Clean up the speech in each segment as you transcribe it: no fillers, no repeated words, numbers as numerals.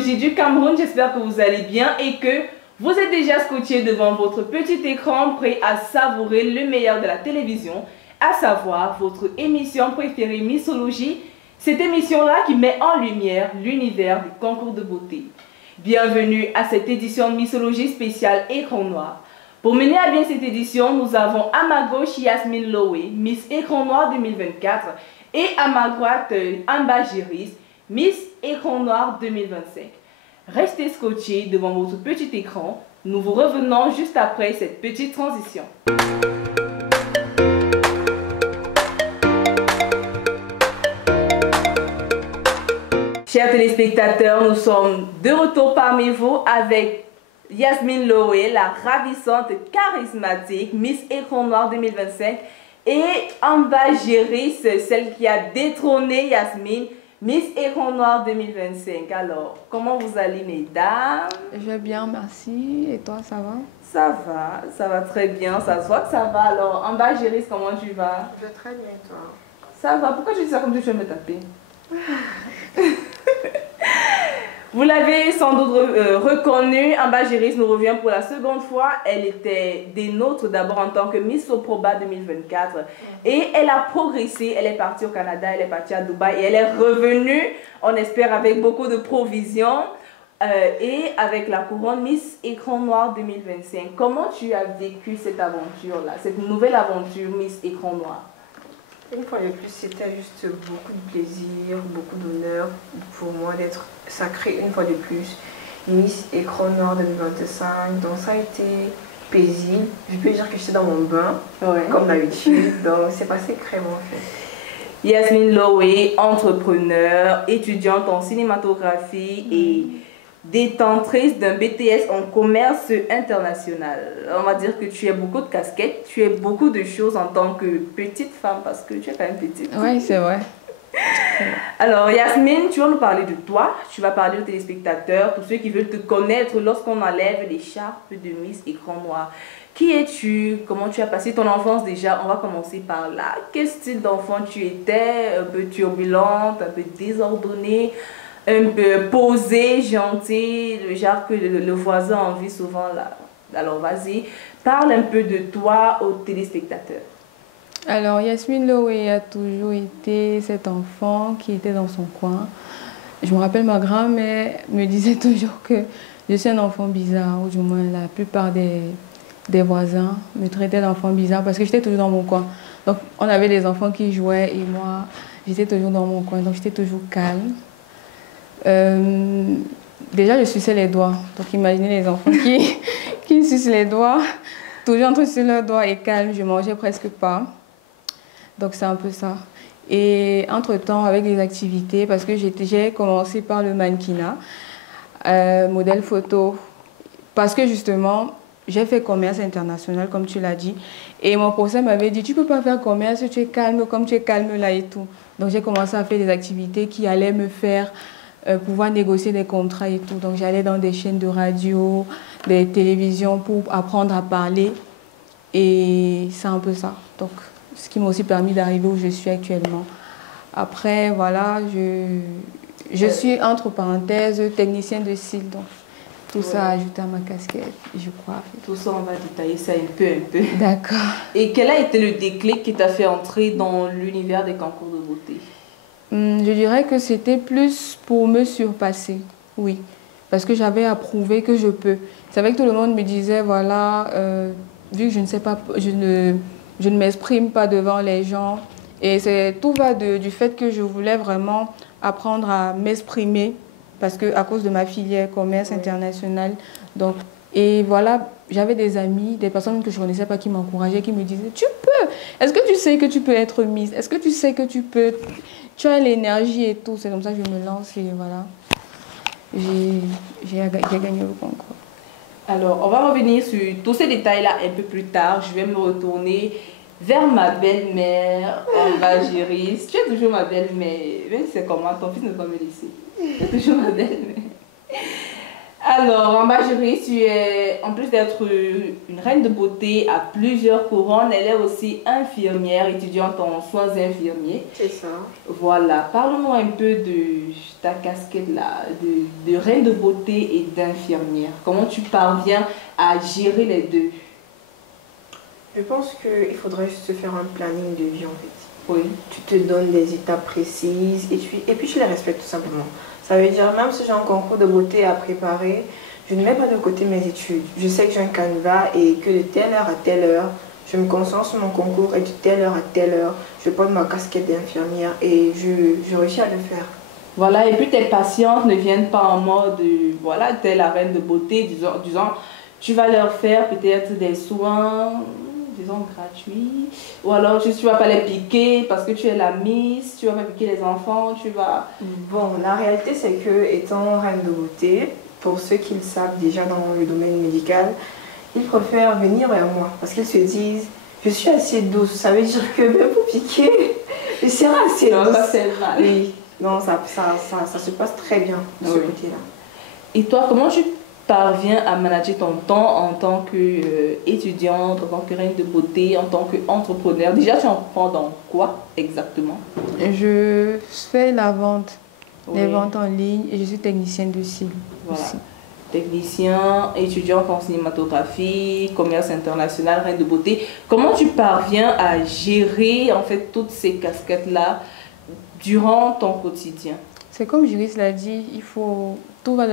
mythologie du Cameroun. J'espère que vous allez bien et que vous êtes déjà scotché devant votre petit écran, prêt à savourer le meilleur de la télévision, à savoir votre émission préférée Mythologie. Cette émission-là qui met en lumière l'univers du concours de beauté. Bienvenue à cette édition de Mythologie spéciale Écran Noir. Pour mener à bien cette édition, nous avons à ma gauche Yasmine Lowe, Miss Écran Noir 2024, et à ma droite Amba Giris, Miss Écran Noir 2025. Restez scotchés devant votre petit écran. Nous vous revenons juste après cette petite transition. Chers téléspectateurs, nous sommes de retour parmi vous avec Yasmine Lowe, la ravissante, charismatique Miss Écran Noir 2025, et Amba Giris, celle qui a détrôné Yasmine, Miss Écran Noir 2025. Alors, comment vous allez, mesdames? Je vais bien, merci. Et toi, ça va? Ça va très bien, ça se voit que ça va. Alors, Amba Giris, comment tu vas? Je vais très bien, toi? Ça va, pourquoi tu dis ça comme si tu veux me taper? Vous l'avez sans doute reconnue, Amba Giris nous revient pour la seconde fois. Elle était des nôtres d'abord en tant que Miss Soproba 2024 et elle a progressé, elle est partie au Canada, elle est partie à Dubaï et elle est revenue, on espère avec beaucoup de provisions et avec la couronne Miss Écran Noir 2025. Comment tu as vécu cette aventure-là, cette nouvelle aventure Miss Écran Noir? Une fois de plus, c'était juste beaucoup de plaisir, beaucoup d'honneur pour moi d'être sacrée une fois de plus Miss Écran Noir 2025. Donc ça a été paisible. Je peux dire que j'étais dans mon bain, comme d'habitude. Donc c'est passé crème en fait. Yasmine Lowe, entrepreneur, étudiante en cinématographie et détentrice d'un BTS en commerce international. On va dire que tu as beaucoup de casquettes, tu as beaucoup de choses en tant que petite femme, parce que tu es quand même petite. Oui, c'est vrai. Alors Yasmine, tu vas nous parler de toi, tu vas parler aux téléspectateurs, tous ceux qui veulent te connaître lorsqu'on enlève l'écharpe de Miss Écran Noir. Qui es-tu? Comment tu as passé ton enfance déjà? On va commencer par là. Quel style d'enfant tu étais? Un peu turbulente, un peu désordonnée, un peu posée, gentille, le genre que le voisin a envie souvent là. Alors vas-y, parle un peu de toi aux téléspectateurs. Alors Yasmine Lowe a toujours été cet enfant qui était dans son coin. Je me rappelle, ma grand-mère me disait toujours que je suis un enfant bizarre, ou du moins la plupart des voisins me traitaient d'enfant bizarre parce que j'étais toujours dans mon coin. Donc on avait des enfants qui jouaient et moi j'étais toujours dans mon coin, donc j'étais toujours calme. Déjà je suçais les doigts, donc imaginez les enfants qui sucent les doigts, toujours entre sur leurs doigts et calme, je mangeais presque pas. Donc c'est un peu ça. Et entre-temps, avec les activités, parce que j'ai commencé par le mannequinat, modèle photo, parce que justement, j'ai fait commerce international, comme tu l'as dit, et mon professeur m'avait dit, tu peux pas faire commerce, tu es calme comme tu es calme là et tout. Donc j'ai commencé à faire des activités qui allaient me faire pouvoir négocier des contrats et tout. Donc j'allais dans des chaînes de radio, des télévisions pour apprendre à parler, et c'est un peu ça. Donc ce qui m'a aussi permis d'arriver où je suis actuellement. Après, voilà, je suis, entre parenthèses, technicienne de style. Donc, tout ça ajouté à ma casquette, je crois. Tout ça, on va détailler ça un peu. D'accord. Et quel a été le déclic qui t'a fait entrer dans l'univers des concours de beauté? Je dirais que c'était plus pour me surpasser, oui. Parce que j'avais à prouver que je peux. C'est vrai que tout le monde me disait, voilà, vu que je ne sais pas, je ne m'exprime pas devant les gens. Et tout va du fait que je voulais vraiment apprendre à m'exprimer parce que à cause de ma filière commerce international. Donc, et voilà, j'avais des amis, des personnes que je ne connaissais pas qui m'encourageaient, qui me disaient « Tu peux! Est-ce que tu sais que tu peux être Miss? Est-ce que tu sais que tu peux? Tu as l'énergie et tout. » C'est comme ça que je me lance et voilà. J'ai gagné le concours. Alors, on va revenir sur tous ces détails-là un peu plus tard. Je vais me retourner vers ma belle-mère, Amba Giris. Tu es toujours ma belle-mère. Même si c'est comment, ton fils ne va pas me laisser. Tu es toujours ma belle-mère. Alors, en Marjorie, tu es, en plus d'être une reine de beauté à plusieurs couronnes, elle est aussi infirmière, étudiante en soins infirmiers. C'est ça. Voilà, parlons-nous un peu de ta casquette là, de reine de beauté et d'infirmière. Comment tu parviens à gérer les deux? Je pense qu'il faudrait juste se faire un planning de vie en fait. Oui. Tu te donnes des étapes précises et puis tu les respectes tout simplement. Ça veut dire, même si j'ai un concours de beauté à préparer, je ne mets pas de côté mes études. Je sais que j'ai un canevas et que de telle heure à telle heure, je me concentre sur mon concours et de telle heure à telle heure, je porte ma casquette d'infirmière et je réussis à le faire. Voilà, et puis tes patientes ne viennent pas en mode, voilà, t'es la reine de beauté, disons, tu vas leur faire peut-être des soins, disons, gratuits, ou alors tu vas pas les piquer parce que tu es la miss, tu vas pas piquer les enfants, tu vas... Bon, la réalité c'est que étant reine de beauté, pour ceux qui le savent déjà dans le domaine médical, ils préfèrent venir vers moi parce qu'ils se disent, je suis assez douce, ça veut dire que même pour piquer, je serai assez Non, douce. ça c'est mal. Oui, non, ça se passe très bien de ce Oui. côté-là. Et toi, comment tu parviens à manager ton temps en tant qu'étudiante, en tant que reine de beauté, en tant qu'entrepreneur? Déjà, tu en prends dans quoi exactement? Je fais la vente, les Oui. ventes en ligne et je suis technicienne de cils Voilà. aussi. Technicien, étudiante en cinématographie, commerce international, reine de beauté. Comment tu parviens à gérer en fait toutes ces casquettes-là durant ton quotidien? C'est comme Juris l'a dit, tout va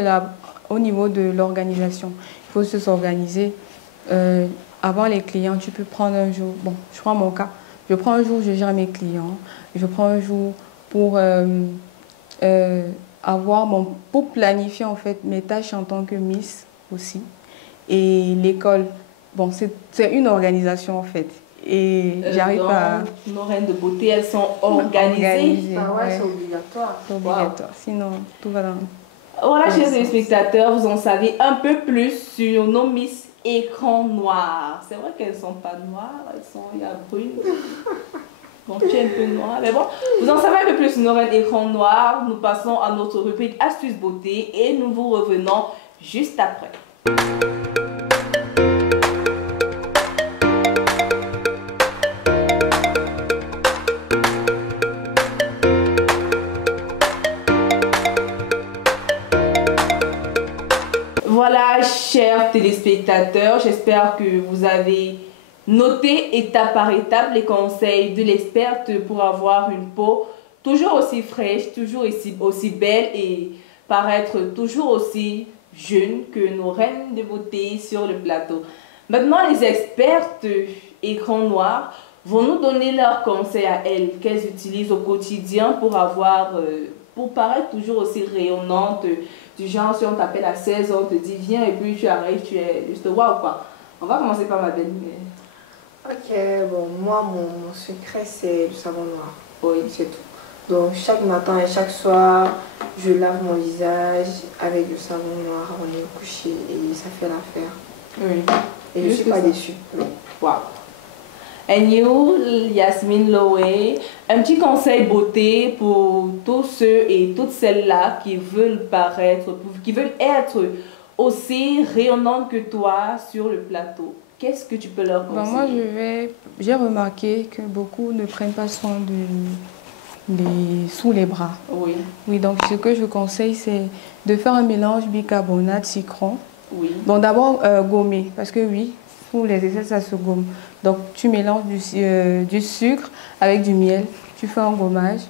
au niveau de l'organisation. Il faut se s'organiser. Avant les clients, tu peux prendre un jour. Bon, je prends mon cas. Je prends un jour, je gère mes clients. Je prends un jour pour pour planifier en fait mes tâches en tant que Miss aussi. Et l'école, bon, c'est une organisation en fait. Et j'arrive à... Nos reines de beauté, elles sont organisées. Ah ouais, ouais. c'est obligatoire. C'est obligatoire. Sinon, tout va dans... Voilà, chers Ouais, téléspectateurs, vous en savez un peu plus sur nos Miss écran noir. C'est vrai qu'elles ne sont pas noires, il y a brune. Bon, tu es un peu noire, mais bon, vous en savez un peu plus sur nos reines écran noir. Nous passons à notre rubrique Astuces beauté et nous vous revenons juste après. Voilà, chers téléspectateurs, j'espère que vous avez noté étape par étape les conseils de l'experte pour avoir une peau toujours aussi fraîche, toujours aussi belle et paraître toujours aussi jeune que nos reines de beauté sur le plateau. Maintenant, les expertes écran noir vont nous donner leurs conseils à elles qu'elles utilisent au quotidien pour paraître toujours aussi rayonnante. Du genre, si on t'appelle à 16 ans, on te dit viens et puis tu arrives, tu es juste waouh quoi. On va commencer par ma belle-mère. Ok, bon, moi, mon secret, c'est le savon noir. Oui. C'est tout. Donc, chaque matin et chaque soir, je lave mon visage avec le savon noir avant de me coucher et ça fait l'affaire. Oui. Et je ne Juste suis pas ça. déçue. Waouh. And you, Yasmine Loé, un petit conseil beauté pour tous ceux et toutes celles-là qui veulent qui veulent être aussi rayonnantes que toi sur le plateau. Qu'est-ce que tu peux leur conseiller? Moi, j'ai remarqué que beaucoup ne prennent pas soin sous les bras. Oui, Oui, donc ce que je conseille, c'est de faire un mélange bicarbonate, citron. oui. Bon, d'abord, gommer, parce que oui, pour les aisselles, ça se gomme. Donc, tu mélanges du sucre avec du miel, tu fais un gommage.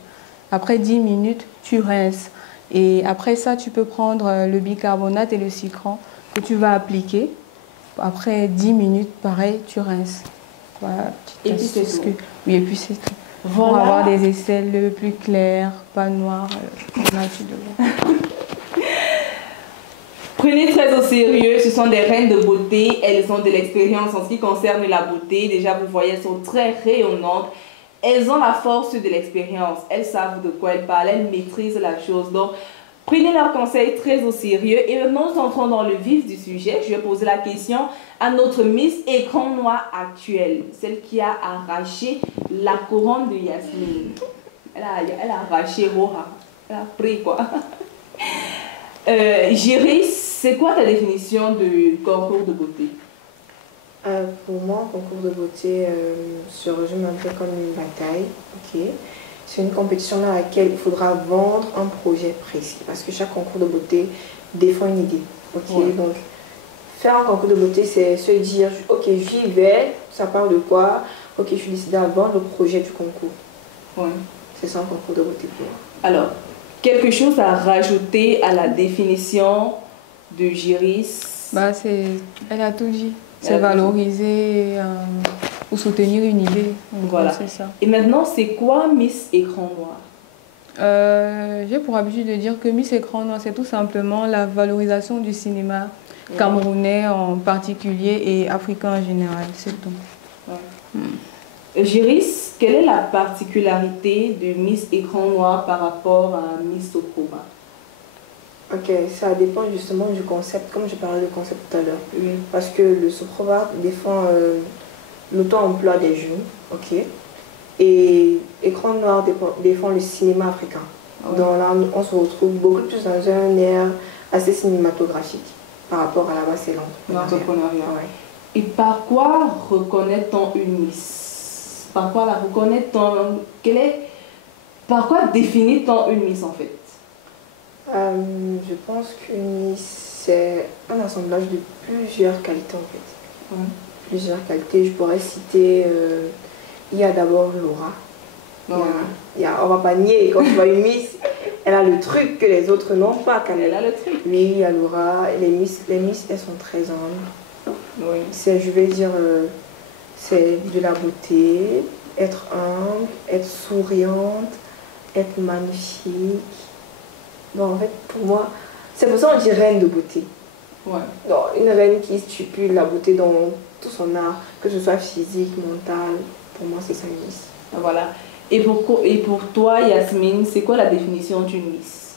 Après 10 minutes, tu rinces. Et après ça, tu peux prendre le bicarbonate et le citron que tu vas appliquer. Après 10 minutes, pareil, tu rinces. Voilà, Et puis c'est tout. Oui, et puis c'est tout. Voilà. Pour avoir des aisselles plus claires, pas noires, Prenez très au sérieux, ce sont des reines de beauté, elles ont de l'expérience en ce qui concerne la beauté. Déjà, vous voyez, elles sont très rayonnantes. Elles ont la force de l'expérience, elles savent de quoi elles parlent, elles maîtrisent la chose. Donc, prenez leurs conseils très au sérieux. Et maintenant, nous entrons dans le vif du sujet. Je vais poser la question à notre Miss écran noir actuelle, celle qui a arraché la couronne de Yasmine. Elle a arraché Roha. Elle a pris quoi. Jiris, C'est quoi ta définition de concours de beauté? Pour moi, un concours de beauté se résume un peu comme une bataille. Ok. C'est une compétition dans laquelle il faudra vendre un projet précis. Parce que chaque concours de beauté défend une idée. Ok. Ouais. Donc, faire un concours de beauté, c'est se dire, ok, j'y vais, ça parle de quoi? Ok, je suis décidée à vendre le projet du concours. Ouais. C'est ça un concours de beauté pour moi. Alors, quelque chose à rajouter à la définition de Jiris? Bah, elle a tout dit. C'est Elle a tout dit. valoriser ou soutenir une idée. Voilà. C'est ça. Et maintenant, c'est quoi Miss Écran Noir? J'ai pour habitude de dire que Miss Écran Noir, c'est tout simplement la valorisation du cinéma camerounais en particulier et africain en général. C'est tout. Ouais. Jiris, quelle est la particularité de Miss Écran Noir par rapport à Miss Soprova? Ok, ça dépend justement du concept, comme je parlais du concept tout à l'heure. Oui. Parce que le Soprova défend l'auto-emploi des jeunes, ok. Et Écran Noir défend le cinéma africain. Ouais. Donc là, on se retrouve beaucoup plus dans un air assez cinématographique par rapport à la base, c'est L'entrepreneuriat. Ouais. Et par quoi reconnaît-on une Miss? Par quoi la reconnaît-on? Par quoi définit-on une Miss en fait? Je pense qu'une Miss, c'est un assemblage de plusieurs qualités en fait. Ouais. Plusieurs qualités, je pourrais citer, il y a d'abord Laura. On va pas nier, quand tu vois une Miss, elle a le truc que les autres n'ont pas. Elle a le truc. Oui, il y a Laura, les Miss, elles sont très humbles. Oui. Je vais dire, c'est de la beauté, être humble, être souriante, être magnifique. Donc en fait, pour moi, c'est pour ça qu'on dit reine de beauté. Ouais. Donc, une reine qui stipule la beauté dans tout son art, que ce soit physique, mental, pour moi c'est ça une Miss. Voilà. Et pour toi, Yasmine, c'est quoi la définition d'une Miss?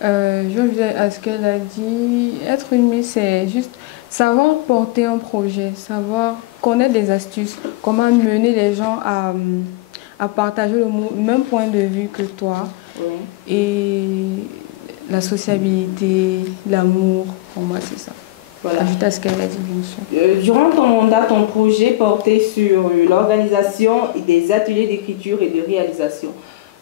Je reviens à ce qu'elle a dit. Être une Miss, c'est juste savoir porter un projet, savoir connaître des astuces, comment mener les gens à partager le même point de vue que toi. Oui. Et la sociabilité, l'amour, pour moi c'est ça. Voilà. Ajoute à ce qu'elle a dit, bien sûr. Durant ton mandat, ton projet portait sur l'organisation des ateliers d'écriture et de réalisation.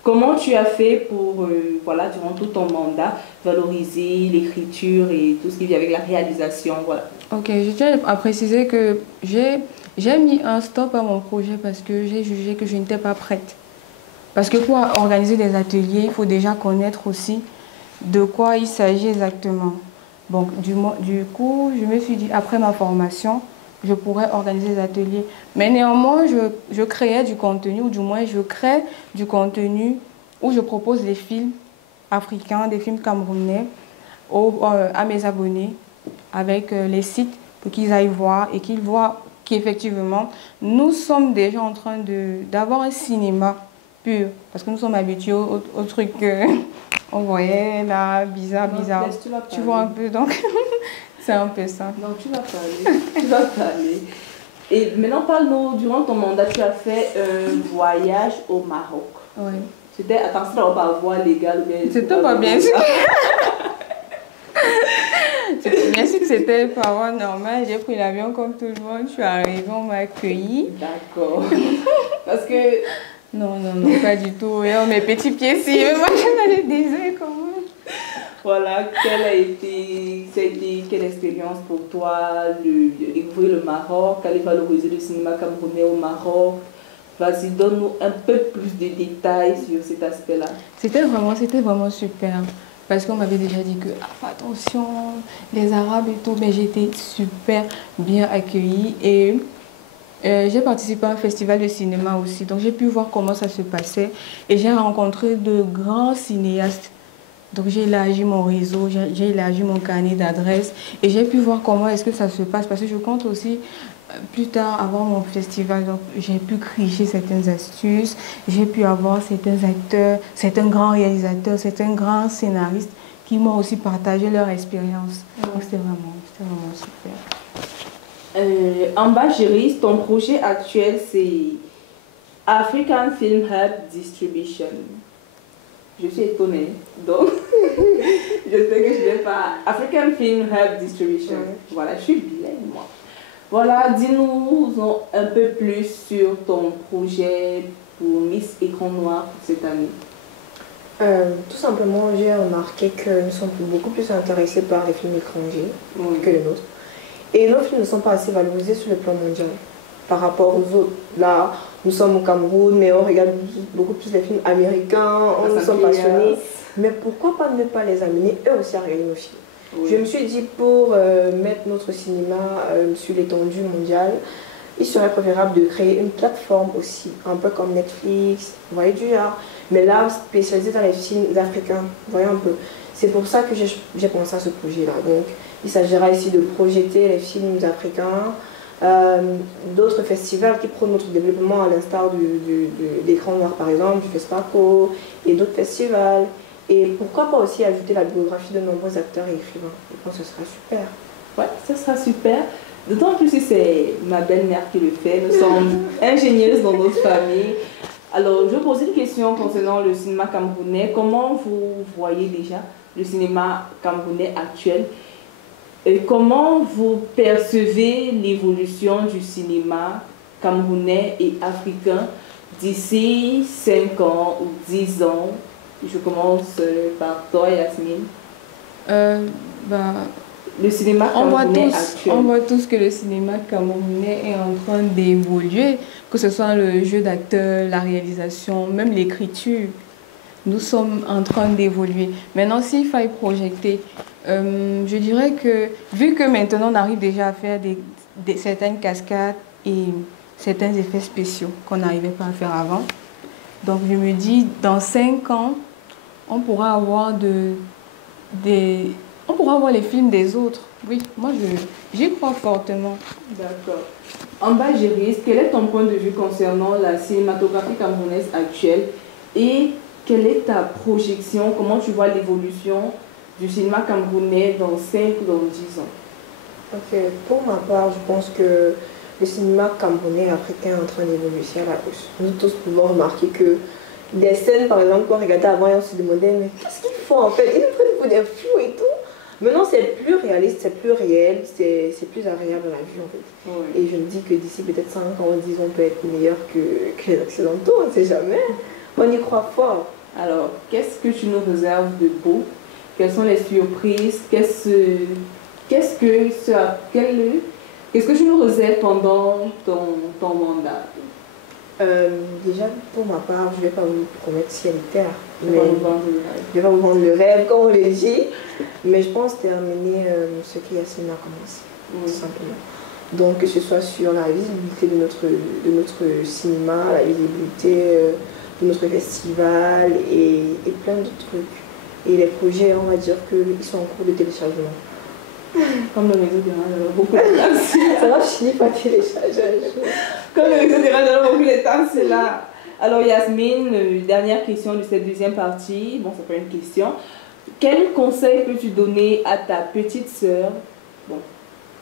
Comment tu as fait pour, voilà, durant tout ton mandat, valoriser l'écriture et tout ce qui vient avec la réalisation, voilà. Ok, je tiens à préciser que j'ai mis un stop à mon projet parce que j'ai jugé que je n'étais pas prête. Parce que pour organiser des ateliers, il faut déjà connaître aussi de quoi il s'agit exactement. Donc, du coup, je me suis dit, après ma formation, je pourrais organiser des ateliers. Mais néanmoins, je créais du contenu, ou du moins, je crée du contenu où je propose des films africains, des films camerounais à mes abonnés, avec les sites pour qu'ils aillent voir et qu'ils voient qu'effectivement, nous sommes déjà en train d'avoir un cinéma pur. Parce que nous sommes habitués au truc on voyait là, bizarre. Tu vois un peu, donc c'est un peu ça. Donc tu vas parler, tu vas parler. Et maintenant, parle-nous, durant ton mandat, tu as fait un voyage au Maroc. Oui. C'était, attention, on va pas voir légal. C'était pas bien sûr. Bien sûr que c'était par voie normale. J'ai pris l'avion comme tout le monde. Je suis arrivée, on m'a accueillie. D'accord. Parce que... Non, pas du tout. Et mes petits pieds, si. Mais moi, je me le disais quand même. Voilà, quelle expérience pour toi de découvrir le Maroc, aller valoriser le cinéma camerounais au Maroc? Vas-y, donne-nous un peu plus de détails sur cet aspect-là. C'était vraiment super. Parce qu'on m'avait déjà dit que, attention, les Arabes et tout, mais j'étais super bien accueillie. Et j'ai participé à un festival de cinéma aussi. Donc j'ai pu voir comment ça se passait. Et j'ai rencontré de grands cinéastes. Donc j'ai élargi mon réseau, j'ai élargi mon carnet d'adresses. Et j'ai pu voir comment est-ce que ça se passe. Parce que je compte aussi plus tard avoir mon festival. Donc j'ai pu crier certaines astuces. J'ai pu avoir certains acteurs, certains grands réalisateurs, certains grands scénaristes qui m'ont aussi partagé leur expérience. Donc c'était vraiment super. En bas, Jiris, ton projet actuel, c'est African Film Hub Distribution. Je suis étonnée. Donc, Je sais que je vais pas. African Film Hub Distribution. Voilà, je suis bilingue, moi. Voilà, dis-nous un peu plus sur ton projet pour Miss Écran Noir pour cette année. Tout simplement, j'ai remarqué que nous sommes beaucoup plus intéressés par les films étrangers que les nôtres. Et nos films ne sont pas assez valorisés sur le plan mondial par rapport aux autres. Là, nous sommes au Cameroun, mais on regarde beaucoup plus les films américains, nous sommes passionnés. Mais pourquoi pas ne pas les amener eux aussi à regarder nos films? Je me suis dit, pour mettre notre cinéma sur l'étendue mondiale, il serait préférable de créer une plateforme aussi, un peu comme Netflix, vous voyez du genre, mais là spécialisée dans les films africains, vous voyez un peu. C'est pour ça que j'ai pensé à ce projet-là. Donc, il s'agira ici de projeter les films africains, d'autres festivals qui prônent notre développement, à l'instar d'Écran Noir par exemple, du FESPACO et d'autres festivals. Et pourquoi pas aussi ajouter la biographie de nombreux acteurs et écrivains. Je pense que ce sera super. Ouais, ce sera super. D'autant plus si c'est ma belle-mère qui le fait. Nous sommes ingénieuses dans notre famille. Alors, je vais poser une question concernant le cinéma camerounais. Comment vous voyez déjà le cinéma camerounais actuel? Et comment vous percevez l'évolution du cinéma camerounais et africain d'ici 5 ans ou 10 ans? Je commence par toi, Yasmine. Le cinéma camerounais actuel. On voit tous que le cinéma camerounais est en train d'évoluer, que ce soit le jeu d'acteur, la réalisation, même l'écriture. Nous sommes en train d'évoluer. Maintenant, s'il fallait projeter, je dirais que, vu que maintenant on arrive déjà à faire certaines cascades et certains effets spéciaux qu'on n'arrivait pas à faire avant, donc je me dis, dans 5 ans, on pourra avoir les films des autres. Oui, moi j'y crois fortement. D'accord. Amba Géris, quel est ton point de vue concernant la cinématographie camerounaise actuelle et quelle est ta projection, comment tu vois l'évolution du cinéma camerounais dans 5 ou dans 10 ans? Ok, pour ma part, je pense que le cinéma camerounais et africain est en train d'évoluer à la hausse. Nous tous pouvons remarquer que des scènes, par exemple, qu'on regardait avant et on se demandait, mais qu'est-ce qu'ils font en fait? Ils nous prennent pour des fous et tout. Maintenant, c'est plus réaliste, c'est plus réel, c'est plus agréable à la vue en fait. Ouais. Et je me dis que d'ici peut-être 5 ans, 10 ans, on peut être meilleur que les Occidentaux, on ne sait jamais. On y croit fort. Alors, qu'est-ce que tu nous réserves de beau? Quelles sont les surprises? Qu'est-ce que tu nous réserves pendant ton mandat? Déjà, pour ma part, je ne vais pas vous promettre ciel et terre. Je ne vais pas vous vendre le rêve, comme on le dit. Mais je pense terminer ce que Yasmine a commencé, tout simplement. Donc, que ce soit sur la visibilité de notre cinéma, la visibilité de notre festival et plein d'autres trucs. Et les projets, on va dire qu'ils sont en cours de téléchargement. Comme le réseau des radios, beaucoup de temps. Ça va finir par télécharger. Comme le réseau des radios, beaucoup de temps, c'est là. Alors Yasmine, dernière question de cette deuxième partie. Bon, c'est pas une question. Quel conseil peux-tu donner à ta petite sœur? Bon,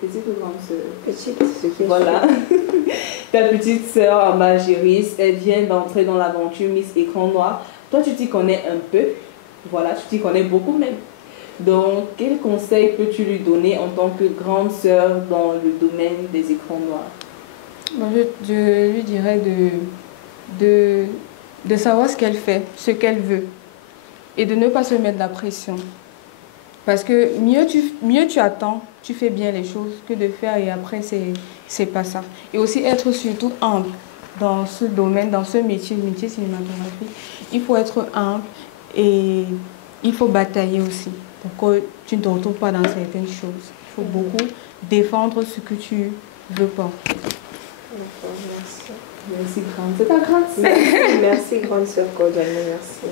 petite ou grande sœur? Petite, ce qui est voilà. Ta petite sœur Amba Géris, elle vient d'entrer dans l'aventure Miss Écran Noir. Toi, tu t'y connais un peu. Voilà, tu t'y connais beaucoup même. Donc, quel conseil peux-tu lui donner en tant que grande sœur dans le domaine des écrans noirs? Bon, je lui dirais de savoir ce qu'elle fait, ce qu'elle veut, et de ne pas se mettre de la pression. Parce que mieux tu attends, tu fais bien les choses, que de faire et après, c'est pas ça. Et aussi être surtout humble dans ce domaine, dans ce métier, le métier cinématographique. Il faut être humble et il faut batailler aussi. Pour que tu ne te retrouves pas dans certaines choses. Il faut beaucoup défendre ce que tu veux pas. D'accord, merci. Merci, grande. C'est ta grande sœur. Merci, grande sœur cordialement, merci.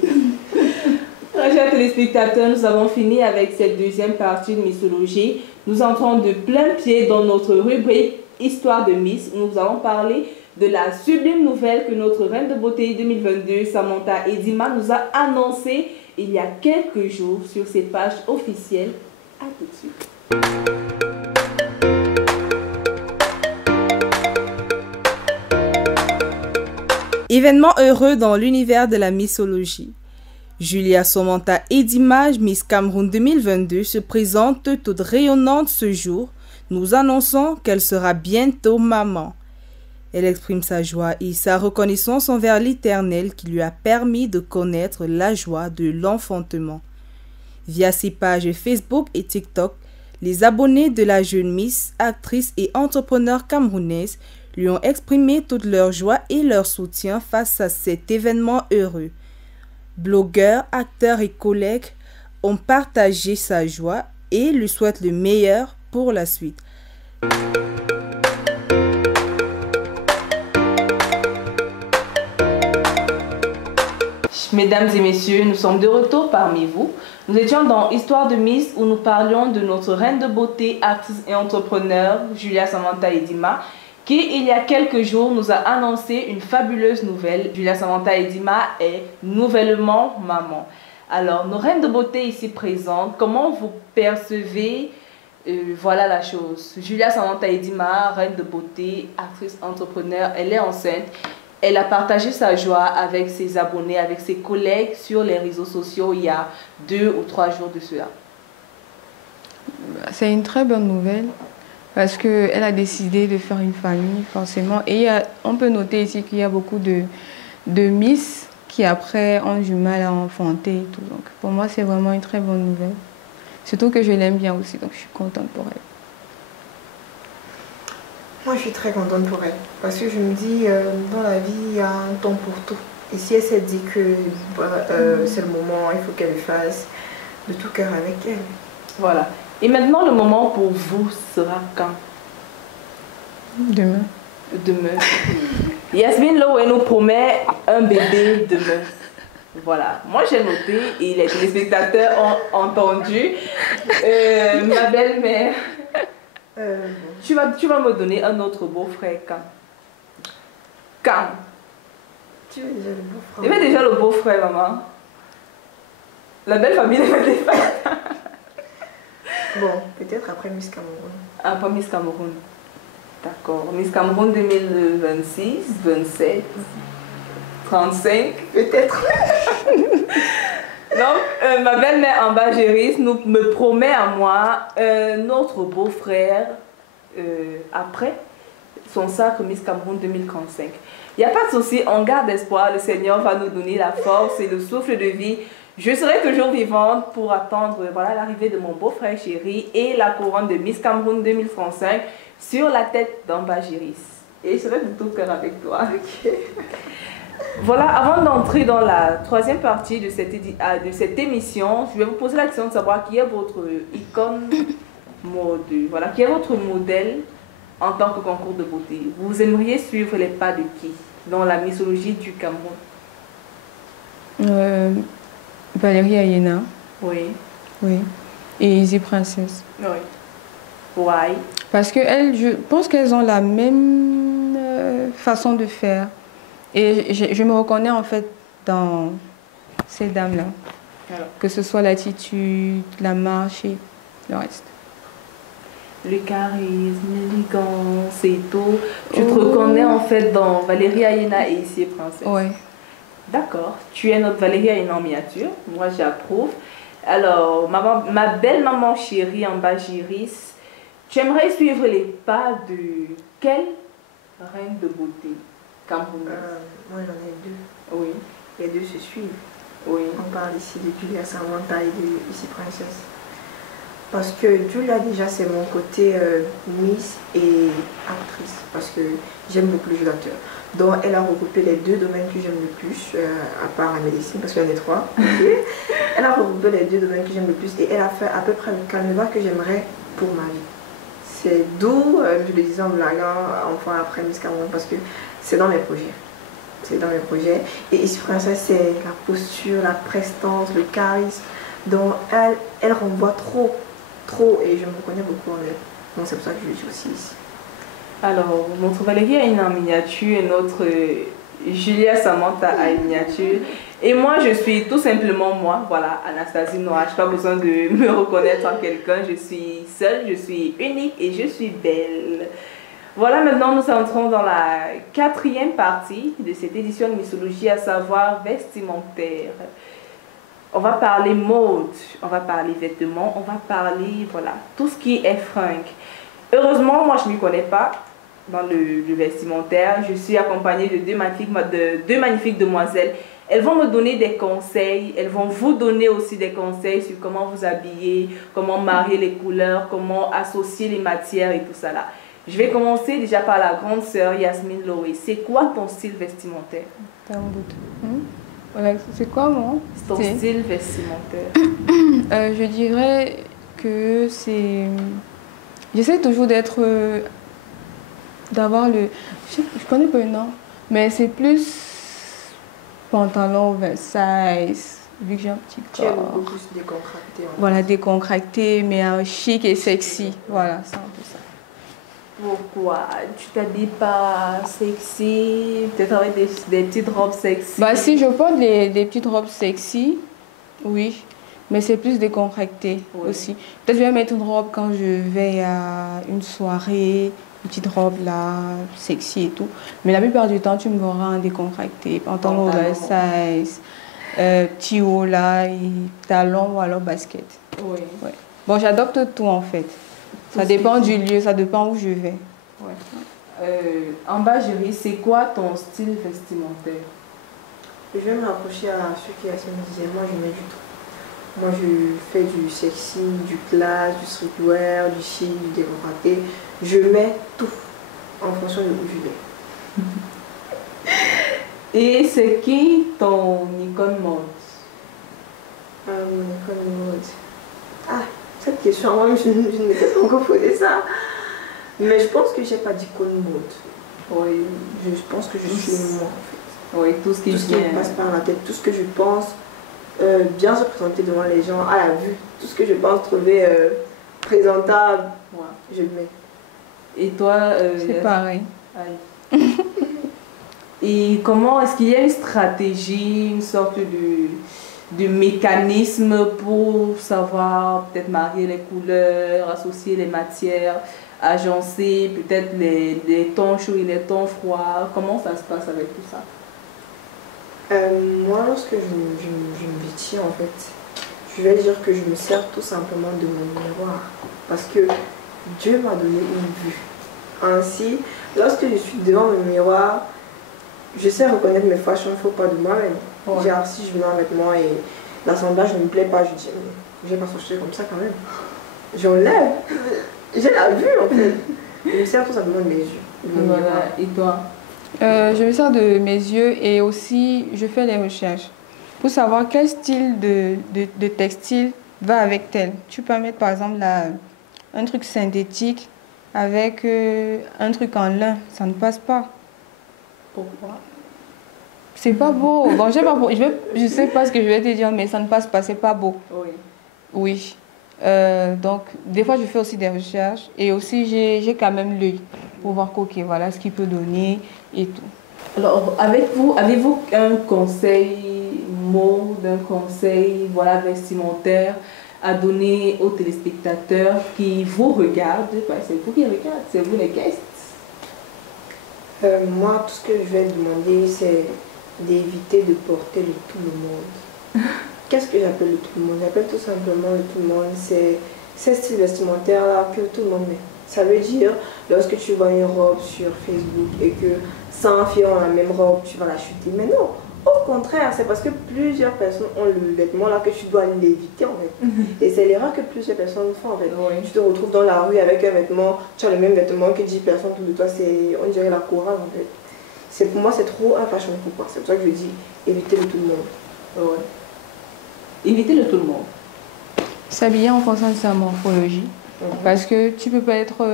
Chers téléspectateurs, nous avons fini avec cette deuxième partie de Missologie. Nous entrons de plein pied dans notre rubrique Histoire de Miss. Nous allons parler de la sublime nouvelle que notre reine de beauté 2022, Samantha Edima, nous a annoncée il y a quelques jours sur ses pages officielles. À tout de suite. Événement heureux dans l'univers de la missologie. Julia Samantha Edima, Miss Cameroun 2022, se présente toute rayonnante ce jour, nous annonçant qu'elle sera bientôt maman. Elle exprime sa joie et sa reconnaissance envers l'Éternel qui lui a permis de connaître la joie de l'enfantement. Via ses pages Facebook et TikTok, les abonnés de la jeune Miss, actrice et entrepreneur camerounaise lui ont exprimé toute leur joie et leur soutien face à cet événement heureux. Blogueurs, acteurs et collègues ont partagé sa joie et lui souhaitent le meilleur pour la suite. Mesdames et messieurs, nous sommes de retour parmi vous. Nous étions dans Histoire de Miss où nous parlions de notre reine de beauté, actrice et entrepreneur, Julia Samantha Edima, qui, il y a quelques jours, nous a annoncé une fabuleuse nouvelle. Julia Samantha Edima est nouvellement maman. Alors, nos reines de beauté ici présentes, comment vous percevez voilà la chose. Julia Samantha Edima, reine de beauté, actrice, entrepreneur, elle est enceinte. Elle a partagé sa joie avec ses abonnés, avec ses collègues sur les réseaux sociaux il y a 2 ou 3 jours de cela. C'est une très bonne nouvelle. Parce qu'elle a décidé de faire une famille, forcément. Et on peut noter ici qu'il y a beaucoup de Miss qui, après, ont du mal à enfanter et tout. Donc, pour moi, c'est vraiment une très bonne nouvelle. Surtout que je l'aime bien aussi, donc je suis contente pour elle. Moi, je suis très contente pour elle. Parce que je me dis, dans la vie, il y a un temps pour tout. Et si elle s'est dit que c'est le moment, il faut qu'elle le fasse de tout cœur avec elle. Voilà. Et maintenant, le moment pour vous sera quand? Demain. Demain. Yasmine Lowe nous promet un bébé demain. Voilà. Moi, j'ai noté et les téléspectateurs ont entendu. Ma belle-mère, tu vas me donner un autre beau-frère quand? Quand? Tu veux déjà le beau-frère? Il veut déjà le beau-frère, maman. La belle famille est des fêtes. Bon, peut-être après Miss Cameroun. Après Miss Cameroun. D'accord. Miss Cameroun 2026, 27, 35. Peut-être. Donc, ma belle-mère en Bagéris me promet à moi notre beau-frère après son sacre Miss Cameroun 2035. Il n'y a pas de souci, on garde espoir. Le Seigneur va nous donner la force et le souffle de vie. Je serai toujours vivante pour attendre l'arrivée de mon beau-frère chéri et la couronne de Miss Cameroun 2035 sur la tête d'Ambagéris. Et je serai de tout cœur avec toi. Okay. Voilà, avant d'entrer dans la troisième partie de cette émission, je vais vous poser la question de savoir qui est votre icône mode, qui est votre modèle en tant que concours de beauté. Vous aimeriez suivre les pas de qui dans la mythologie du Cameroun? Valérie Ayena. Oui. Oui. Et Easy Princess. Oui. Why? Parce que je pense qu'elles ont la même façon de faire. Et je me reconnais en fait dans ces dames-là. Que ce soit l'attitude, la marche et le reste. Le charisme, l'élégance et tout. Tu te reconnais en fait dans Valérie Ayena et Easy Princess. Oui. D'accord. Tu es notre Valérie Ayena en miniature. Moi, j'approuve. Alors, ma belle maman chérie en Bagéris, tu aimerais suivre les pas de quelle reine de beauté camerounaise? Moi, j'en ai 2. Oui. Les 2 se suivent. Oui. On parle ici de Julia Samantha et de Easy Princess. Parce que Julia, déjà, c'est mon côté Miss et actrice. Parce que j'aime beaucoup le jeu d'acteur. Donc, elle a regroupé les 2 domaines que j'aime le plus, à part la médecine, parce qu'il y en a 3. Okay. Elle a regroupé les 2 domaines que j'aime le plus et elle a fait à peu près le canevas que j'aimerais pour ma vie. C'est d'où, je le disais en blaguant, enfin après Miss Cameroun, parce que c'est dans mes projets. C'est dans mes projets. Et Easy Princess, c'est la posture, la prestance, le charisme. Donc, elle renvoie trop, et je me reconnais beaucoup en elle. Donc, c'est pour ça que je le dis aussi ici. Alors, notre Valérie a une miniature et notre Julia Samantha a une miniature. Et moi, je suis tout simplement moi, voilà, Anastasie Noah. Je n'ai pas besoin de me reconnaître en quelqu'un. Je suis seule, je suis unique et je suis belle. Voilà, maintenant nous entrons dans la 4e partie de cette édition de mythologie, à savoir vestimentaire. On va parler mode, on va parler vêtements, on va parler, voilà, tout ce qui est fringues. Heureusement, moi, je ne m'y connais pas dans le vestimentaire. Je suis accompagnée de deux magnifiques demoiselles. Elles vont me donner des conseils, elles vont vous donner aussi des conseils sur comment vous habiller, comment marier les couleurs, comment associer les matières et tout ça là. Je vais commencer déjà par la grande sœur Yasmine Loé. C'est quoi ton style vestimentaire? Voilà, c'est quoi mon Ton style vestimentaire? Je dirais que c'est... J'essaie toujours d'avoir le... Je connais pas le nom, mais c'est plus pantalon oversize, vu que j'ai un petit corps. Tu es beaucoup plus décontracté. Voilà, décontracté, mais chic et sexy. Voilà, c'est un peu ça. Pourquoi? Tu t'habilles pas sexy? Peut-être avec des petites robes sexy? Bah si, je porte des petites robes sexy, oui. Mais c'est plus décontracté aussi. Peut-être je vais mettre une robe quand je vais à une soirée, une petite robe là, sexy et tout. Mais la plupart du temps, tu me verras en décontracté, pantalon oversize, petit haut là, et talons ou alors basket. Oui. Ouais. Bon, j'adopte tout en fait. Ça dépend du lieu, ça dépend où je vais. Ouais. En bas, jury, c'est quoi ton style vestimentaire? Je vais me rapprocher à ce que Yasmine disait. Moi, je mets du tout. Moi, je fais du sexy, du classe, du streetwear, du chic, du décontracté. Je mets tout en fonction de où je vais. Et c'est qui ton icône mode? Mon icône mode. Ah, cette question, moi, je ne m'étais pas encore posé ça. Mais je pense que j'ai pas d'icône mode. Oui. Je pense que je suis moi, en fait. Oui, tout ce qui me passe par la tête, tout ce que je pense, bien se présenter devant les gens à la vue, tout ce que je pense trouver présentable, je le mets. Et toi, c'est pareil. Et comment est-ce qu'il y a une stratégie, une sorte de mécanisme pour savoir peut-être marier les couleurs, associer les matières, agencer peut-être les tons chauds et les tons froids? Comment ça se passe avec tout ça? Moi, lorsque je me vêtis, en fait, je vais dire que je me sers tout simplement de mon miroir. Parce que Dieu m'a donné une vue. Ainsi, lorsque je suis devant mon miroir, je sais reconnaître mes fashion faux pas de moi-même. Ouais. Genre, si je mets un vêtement et l'assemblage ne me plaît pas, je dis, je vais pas sortir comme ça quand même. J'enlève. J'ai la vue, en fait. Je me sers tout simplement de mes yeux. Voilà. Et toi? Je me sers de mes yeux et aussi je fais des recherches pour savoir quel style de textile va avec tel. Tu peux mettre par exemple un truc synthétique avec un truc en lin, ça ne passe pas. Pourquoi? C'est pas beau. Bon, je sais pas ce que je vais te dire, mais ça ne passe pas, c'est pas beau. Oui. Oui. Donc, des fois, je fais aussi des recherches et aussi j'ai quand même l'œil pour voir voilà ce qu'il peut donner et tout. Alors, avez-vous un conseil mode, un conseil vestimentaire à donner aux téléspectateurs qui vous regardent? C'est vous qui regardez, c'est vous les guests. Moi, tout ce que je vais demander, c'est d'éviter de porter le tout le monde. Qu'est-ce que j'appelle le tout le monde? J'appelle tout simplement le tout le monde, c'est ces styles vestimentaires-là que tout le monde met. Ça veut dire, lorsque tu vois une robe sur Facebook et que 100 filles ont la même robe, tu vas la chuter. Mais non, au contraire, c'est parce que plusieurs personnes ont le vêtement là que tu dois l'éviter en fait. Et c'est l'erreur que plusieurs personnes font en fait. Oui. Tu te retrouves dans la rue avec un vêtement, tu as le même vêtement que 10 personnes autour de toi, on dirait la chorale en fait. Pour moi, c'est trop un fashion pour moi. C'est pour ça que je dis, évitez le tout le monde. Ouais. Évitez le tout le monde. S'habiller en fonction de sa morphologie. Parce que tu peux pas être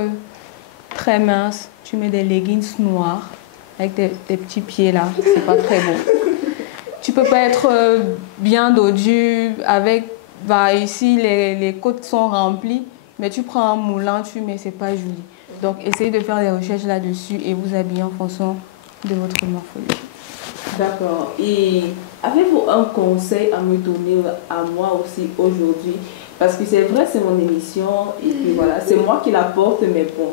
très mince, tu mets des leggings noirs avec tes petits pieds là, c'est pas très beau. Tu peux pas être bien dodu avec, ici les côtes sont remplies, mais tu prends un moulant, tu mets, c'est pas joli. Donc essayez de faire des recherches là-dessus et vous habiller en fonction de votre morphologie. D'accord. Et avez-vous un conseil à me donner à moi aussi aujourd'hui? Parce que c'est vrai, c'est mon émission et puis voilà, c'est moi qui la porte, mais bon,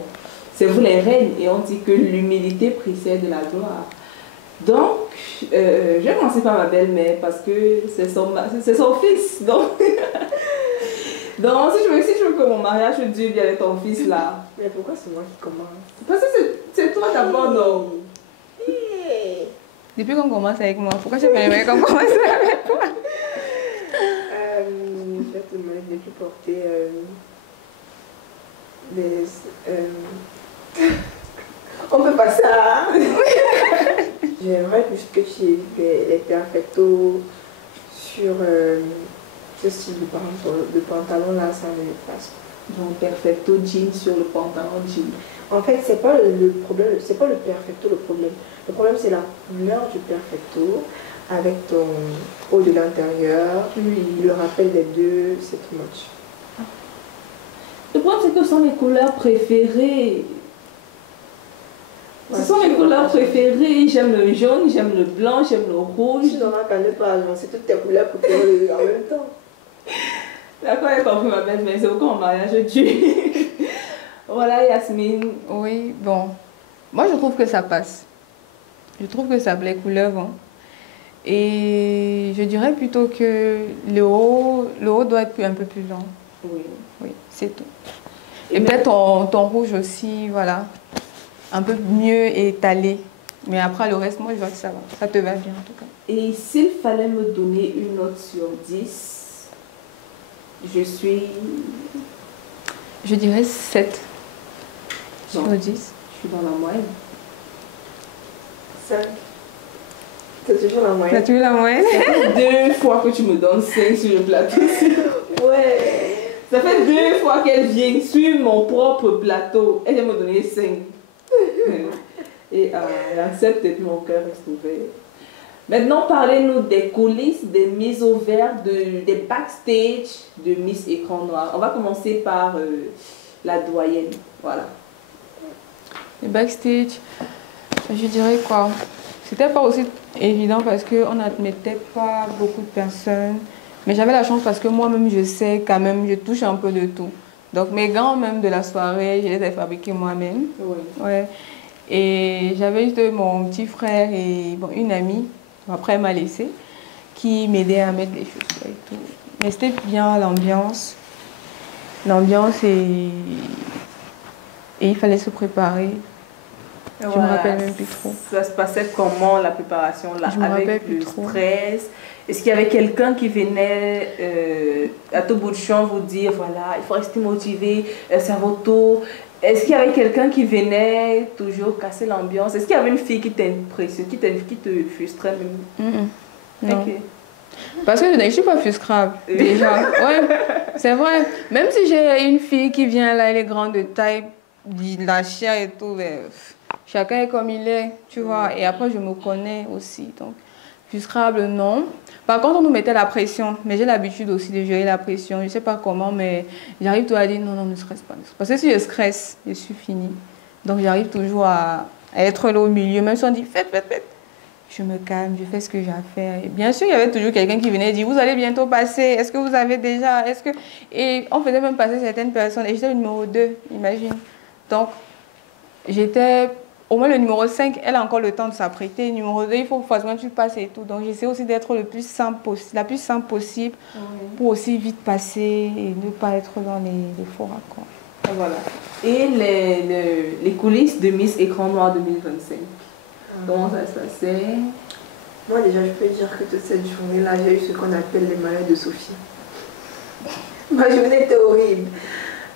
c'est vous les reines et on dit que l'humilité précède la gloire. Donc, Je vais commencer par ma belle-mère parce que c'est son fils. Donc, donc si je veux que mon mariage dure bien avec ton fils là. Mais pourquoi c'est moi qui commence? Parce que c'est toi d'abord, non? Depuis qu'on commence avec moi, pourquoi je me qu'on commence avec moi? Je vais te demander de plus porter des... On peut pas ça. J'aimerais plus que tu aies les perfectos sur ce style de pantalon là, ça me passe. Donc perfecto jean sur le pantalon jean. En fait, c'est pas le problème, c'est pas le perfecto le problème. Le problème c'est la couleur du perfecto avec ton haut de l'intérieur. Oui. Le rappel des deux, c'est too much. Le problème c'est que ce sont mes couleurs préférées. Ce sont mes couleurs préférées. J'aime le jaune, j'aime le blanc, j'aime le rouge. Tu n'auras qu'à ne pas agencer toutes tes couleurs préférées en même temps. D'accord, j'ai compris ma belle, mais c'est aucun en mariage tue. Voilà, Yasmine. Oui, bon. Moi, je trouve que ça passe. Je trouve que ça plaît couleur. Hein. Et je dirais plutôt que le haut doit être un peu plus long. Oui. Oui, c'est tout. Et peut-être ton rouge aussi, voilà. Un peu mieux étalé. Mais après, le reste, moi, je vois que ça va. Ça te va bien, en tout cas. Et s'il fallait me donner une note sur 10, je dirais 7 sur Non. 10. Je suis dans la moyenne. 5. C'est toujours la T'as moyenne. toujours la moyenne? Ça fait 2 fois que tu me donnes 5 sur le plateau. Ouais. Ça fait 2 fois qu'elle vient sur mon propre plateau. Elle vient me donner 5. Et elle accepte et puis mon cœur reste ouvert. Maintenant, parlez-nous des coulisses, des mises au vert, des backstage de Miss Écran Noir. On va commencer par la doyenne. Voilà. Le backstage, je dirais quoi? C'était pas aussi évident parce qu'on n'admettait pas beaucoup de personnes. Mais j'avais la chance parce que moi-même, je sais quand même, je touche un peu de tout. Donc mes gants même de la soirée, je les ai fabriqués moi-même. Oui. Ouais. Et j'avais juste mon petit frère et bon, une amie, après elle m'a laissé, qui m'aidait à mettre les chaussures et tout. Mais c'était bien l'ambiance. L'ambiance et il fallait se préparer. Je me rappelle même plus trop. Ça se passait comment la préparation là, Je me rappelle avec plus le trop. stress? Est-ce qu'il y avait quelqu'un qui venait à tout bout de champ vous dire voilà, il faut rester motivé, c'est à votre tour? Est-ce qu'il y avait quelqu'un qui venait toujours casser l'ambiance? Est-ce qu'il y avait une fille qui t'impressionne, qui te frustrait même? Non. Ok. Parce que je ne suis pas frustrable, déjà. Ouais, c'est vrai. Même si j'ai une fille qui vient là, elle est grande de taille, de la chair et tout, mais chacun est comme il est, tu vois. Et après, je me connais aussi. Donc, frustrable, non. Par contre, on nous mettait la pression. Mais j'ai l'habitude aussi de gérer la pression. Je ne sais pas comment, mais j'arrive toujours à dire non, ne stresse pas. Parce que si je stresse, je suis finie. Donc, j'arrive toujours à être là au milieu. Même si on dit faites. Je me calme, je fais ce que j'ai à faire. Et bien sûr, il y avait toujours quelqu'un qui venait dire vous allez bientôt passer. Est-ce que vous avez déjà? Et on faisait même passer certaines personnes. Et j'étais le numéro 2, imagine. Donc, j'étais au moins le numéro 5, elle a encore le temps de s'apprêter. Numéro 2, il faut forcément que tu passes et tout. Donc, j'essaie aussi d'être la plus simple possible pour aussi vite passer et ne pas être dans les faux raccords. Et voilà. Et les coulisses de Miss Écran Noir 2025. Comment ça se passait? Moi déjà, je peux dire que toute cette journée-là, j'ai eu ce qu'on appelle les malheurs de Sophie. Ma journée était horrible.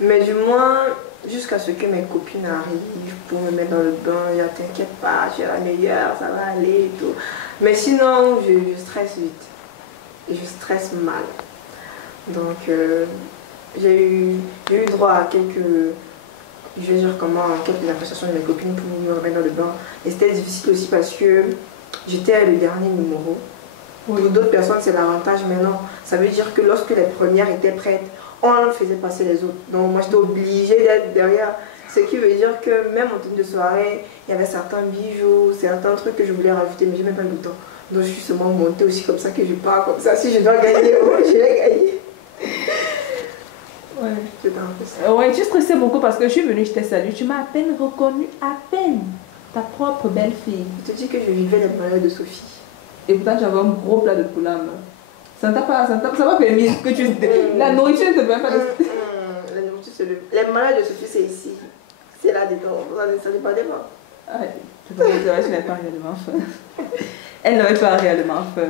Mais du moins, jusqu'à ce que mes copines arrivent pour me mettre dans le bain, je t'inquiète pas, tu es la meilleure, ça va aller et tout. Mais sinon, je stresse vite. Et je stresse mal. Donc, j'ai eu droit à quelques... Je vais dire comment, quelques appréciations de mes copines pour me remettre dans le bain. Et c'était difficile aussi parce que j'étais le dernier numéro. Pour d'autres personnes, c'est l'avantage, mais non. Ça veut dire que lorsque les premières étaient prêtes, on faisait passer les autres. Donc moi, j'étais obligée d'être derrière. Ce qui veut dire que même en tenue de soirée, il y avait certains bijoux, certains trucs que je voulais rajouter, mais je n'ai même pas le temps. Donc je suis seulement montée aussi comme ça, que je pars comme ça. Si je dois gagner, je vais gagner. Ouais, j'étais un peu ça. Ouais, tu stressais beaucoup parce que je suis venue, je t'ai salué. Tu m'as à peine reconnue, à peine. Ta propre belle-fille. Je te dis que je vivais les malheurs de Sophie. Et pourtant, tu avais un gros plat de poulet à main. Ça t'a pas permis que tu... La nourriture ne te permet pas de... La nourriture, c'est les malades de Sophie, c'est ici. C'est là-dedans. Ça dépend des mains. Ah, tu n'avais pas réellement faim. Elle n'avait pas réellement faim.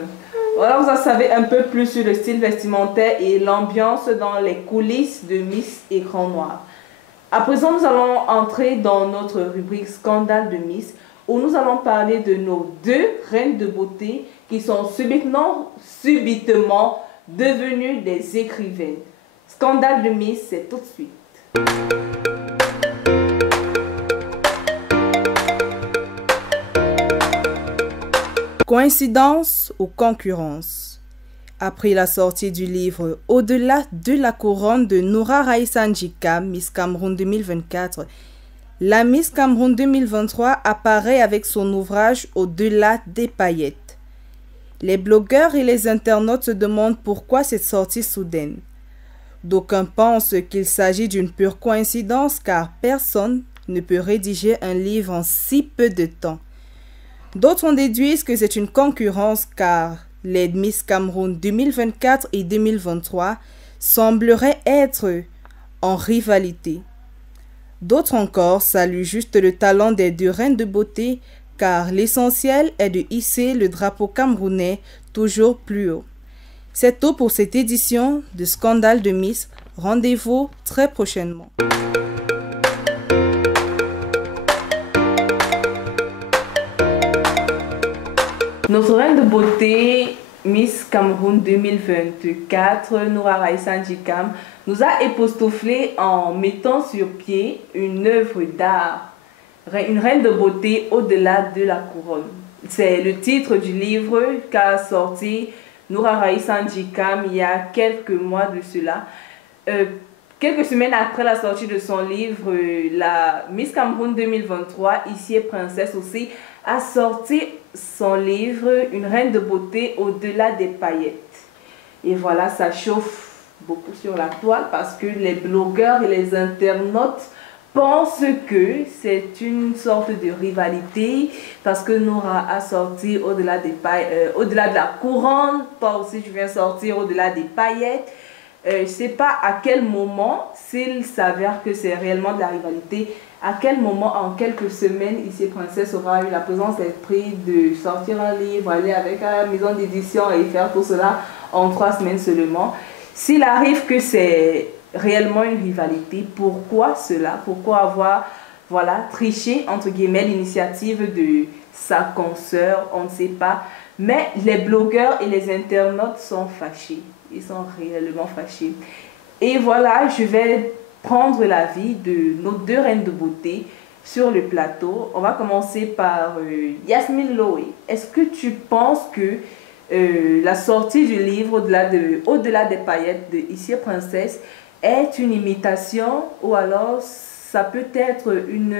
Voilà, vous en savez un peu plus sur le style vestimentaire et l'ambiance dans les coulisses de Miss Écran Noir. À présent, nous allons entrer dans notre rubrique Scandale de Miss, où nous allons parler de nos 2 reines de beauté qui sont subitement devenues des écrivaines. Scandale de Miss, c'est tout de suite. Coïncidence ou concurrence? Après la sortie du livre Au-delà de la couronne de Noura Raïssa Njika, Miss Cameroun 2024, la Miss Cameroun 2023 apparaît avec son ouvrage Au-delà des paillettes. Les blogueurs et les internautes se demandent pourquoi cette sortie soudaine. D'aucuns pensent qu'il s'agit d'une pure coïncidence car personne ne peut rédiger un livre en si peu de temps. D'autres en déduisent que c'est une concurrence car les Miss Cameroun 2024 et 2023 sembleraient être en rivalité. D'autres encore saluent juste le talent des 2 reines de beauté car l'essentiel est de hisser le drapeau camerounais toujours plus haut. C'est tout pour cette édition de Scandale de Miss. Rendez-vous très prochainement. Notre reine de beauté, Miss Cameroun 2024, Noura Raïssa Njika, nous a époustouflé en mettant sur pied une œuvre d'art, une reine de beauté au-delà de la couronne. C'est le titre du livre qu'a sorti Noura Raïssa Njika il y a quelques mois de cela. Quelques semaines après la sortie de son livre, la Miss Cameroun 2023, ici est princesse aussi, a sorti son livre Une reine de beauté au-delà des paillettes. Et voilà, ça chauffe beaucoup sur la toile parce que les blogueurs et les internautes pensent que c'est une sorte de rivalité parce que Noura a sorti au-delà des au-delà de la couronne, toi aussi tu viens sortir au-delà des paillettes. Je ne sais pas à quel moment, s'il s'avère que c'est réellement de la rivalité, à quel moment, en quelques semaines, ici Princesse aura eu la présence d'esprit de sortir un livre, aller avec la maison d'édition et faire tout cela en 3 semaines seulement. S'il arrive que c'est réellement une rivalité, pourquoi cela? Pourquoi avoir, voilà, triché, entre guillemets, l'initiative de sa consoeur? On ne sait pas. Mais les blogueurs et les internautes sont fâchés. Ils sont réellement fâchés. Et voilà, je vais prendre l'avis de nos 2 reines de beauté sur le plateau. On va commencer par Yasmine Loé. Est-ce que tu penses que la sortie du livre Au-delà des paillettes de Ici Princesse est une imitation ou alors ça peut être une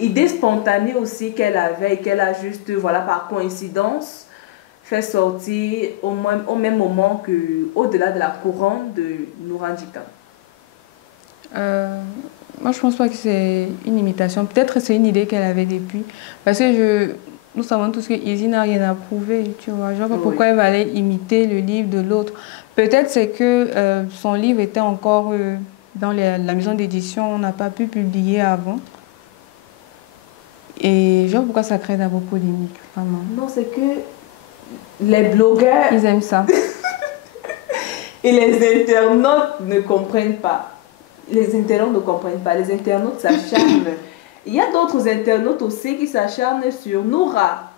idée spontanée aussi qu'elle avait et qu'elle a juste, voilà, par coïncidence fait sortir au même moment que Au-delà de la couronne de Noura Njika? Moi, je pense pas que c'est une imitation. Peut-être que c'est une idée qu'elle avait depuis. Parce que nous savons tous que Izzy n'a rien à prouver, tu vois. Genre, pourquoi elle va aller imiter le livre de l'autre? Peut-être c'est que son livre était encore dans la maison d'édition, on n'a pas pu publier avant. Et genre, pourquoi ça crée d'abord polémique, vraiment? Non, c'est que les blogueurs... Ils aiment ça. Et les internautes ne comprennent pas. Les internautes ne comprennent pas. Les internautes s'acharnent. Il y a d'autres internautes aussi qui s'acharnent sur Noura.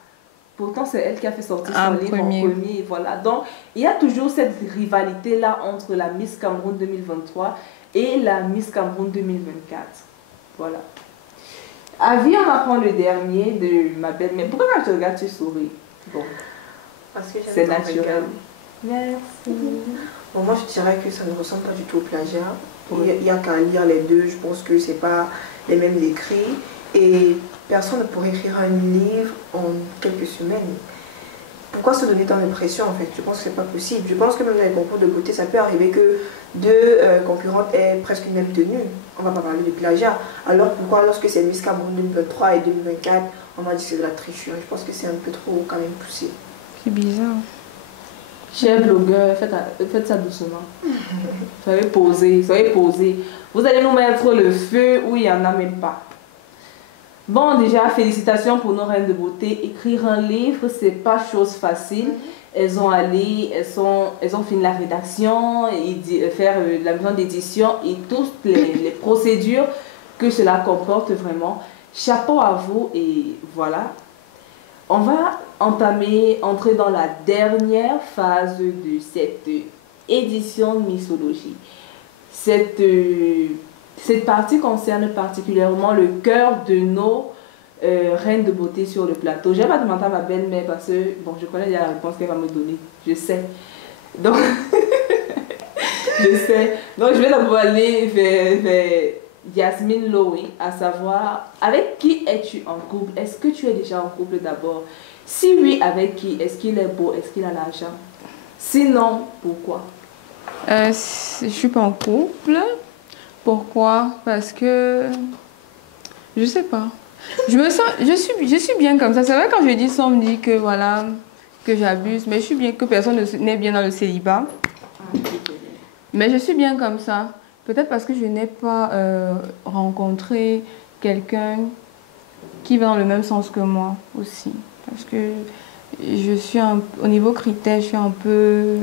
Pourtant, c'est elle qui a fait sortir son livre en premier. Voilà. Donc, il y a toujours cette rivalité-là entre la Miss Cameroun 2023 et la Miss Cameroun 2024. Voilà. Avis, on apprend le dernier de ma belle. Mais pourquoi quand tu regardes, tu souris? Bon. Parce que c'est naturel. Merci. Bon, moi, je dirais que ça ne ressemble pas du tout au plagiat. Il n'y a qu'à lire les 2. Je pense que ce n'est pas les mêmes écrits. Et personne ne pourrait écrire un livre en quelques semaines. Pourquoi se donner tant de pression en fait? Je pense que ce n'est pas possible. Je pense que même dans les concours de beauté, ça peut arriver que 2 concurrentes aient presque une même tenue. On ne va pas parler de plagiat. Alors pourquoi lorsque c'est Miss Cameroun 2023 et 2024, on m'a dit que c'est de la tricherie. Je pense que c'est un peu trop quand même poussé. C'est bizarre. Chers blogueurs, faites ça doucement. Soyez posés, soyez posés. Vous allez nous mettre le feu où il n'y en a même pas. Bon, déjà, félicitations pour nos reines de beauté. Écrire un livre, c'est pas chose facile. Elles ont fini la rédaction, et faire la maison d'édition et toutes les procédures que cela comporte vraiment. Chapeau à vous et voilà. On va entrer dans la dernière phase de cette édition de Missologie. Cette partie concerne particulièrement le cœur de nos reines de beauté sur le plateau. Je ne vais pas demander à ma belle-mère parce que bon, je connais déjà la réponse qu'elle va me donner. Je sais. Donc, je sais. Donc, je vais d'abord aller vers Yasmine Lowe, à savoir, avec qui es-tu en couple? Est-ce que tu es déjà en couple d'abord? Si oui, avec qui? Est-ce qu'il est beau? Est-ce qu'il a l'argent? Sinon, pourquoi? Je ne suis pas en couple. Pourquoi? Parce que... Je sais pas. Je suis bien comme ça. C'est vrai quand je dis ça, on me dit que voilà, que j'abuse. Mais je suis bien que personne n'est bien dans le célibat. Mais je suis bien comme ça. Peut-être parce que je n'ai pas rencontré quelqu'un qui va dans le même sens que moi aussi. Parce que je suis au niveau critères, je suis un peu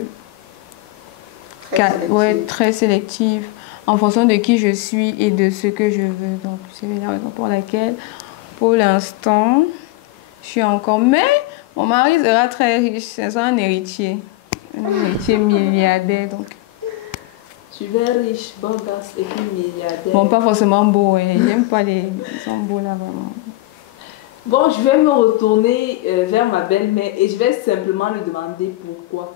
très sélective en fonction de qui je suis et de ce que je veux. Donc c'est la raison pour laquelle, pour l'instant, je suis encore... Mais mon mari sera très riche, c'est un héritier milliardaire. Donc. Tu veux riche, bon gosse et puis milliardaire. Bon, pas forcément beau, hein. J'aime pas ils sont beaux là vraiment. Bon, je vais me retourner vers ma belle-mère et je vais simplement lui demander pourquoi.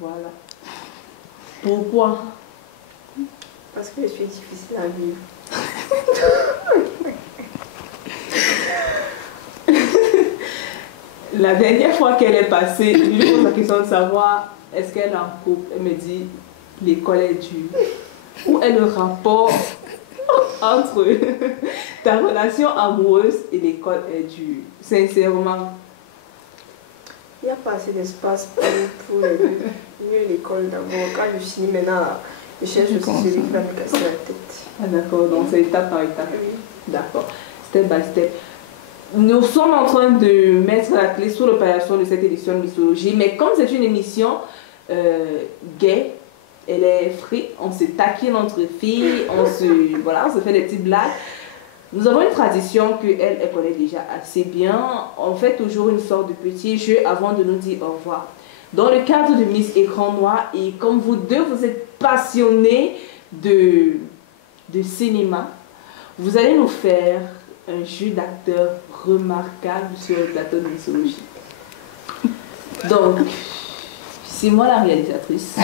Voilà. Pourquoi? Parce que je suis difficile à vivre. La dernière fois qu'elle est passée, je lui pose la question de savoir est-ce qu'elle est en couple. Elle me dit l'école est dure. Où est le rapport entre ta relation amoureuse et l'école est dure? Sincèrement. Il n'y a pas assez d'espace pour les deux. Mieux l'école d'abord. Quand je finis maintenant, là, je cherche aussi celui qui va me casser la tête. Ah d'accord, donc c'est étape par étape. Oui. D'accord, step by step. Nous sommes en train de mettre la clé sur l'opération de cette édition de Missologie, mais comme c'est une émission gay, elle est free, on se taquine entre filles, on se fait des petites blagues. Nous avons une tradition qu'elle connaît déjà assez bien. On fait toujours une sorte de petit jeu avant de nous dire au revoir. Dans le cadre de Miss Écran Noir, et comme vous deux, vous êtes passionnés de cinéma, vous allez nous faire un jeu d'acteur remarquable sur le plateau de Missologie. Donc, c'est moi la réalisatrice.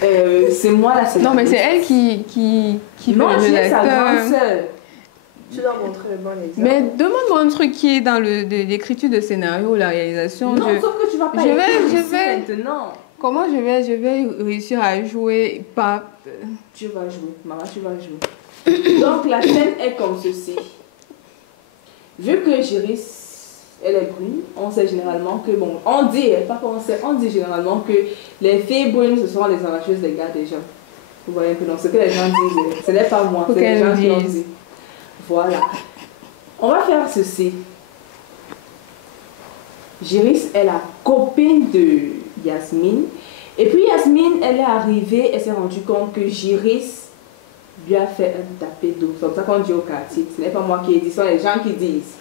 C'est moi la scénariste. Non, mais c'est elle qui non, fait le jeu tu es sa grande d'acteur. sœur. Tu dois montrer le bon exemple. Mais demande-moi un truc qui est dans l'écriture de scénario ou la réalisation. Non, sauf que tu vas pas je écrire vais ici maintenant. Comment je vais réussir à jouer pas... Tu vas jouer, maman, tu vas jouer. Donc la scène est comme ceci. Vu que Jiris, elle est brune, on sait généralement que, bon, on dit, pas qu'on sait, on dit généralement que les filles brunes, ce sont les arracheuses des gars des gens. Vous voyez un peu, donc ce que les gens disent, ce n'est pas moi, c'est les gens qui l'ont dit. Voilà. On va faire ceci. Jiris est la copine de Yasmine. Et puis Yasmine, elle est arrivée, elle s'est rendue compte que Jiris lui a fait un tapé d'eau. C'est comme ça qu'on dit au quartier. Ce n'est pas moi qui ai dit, ce sont les gens qui disent.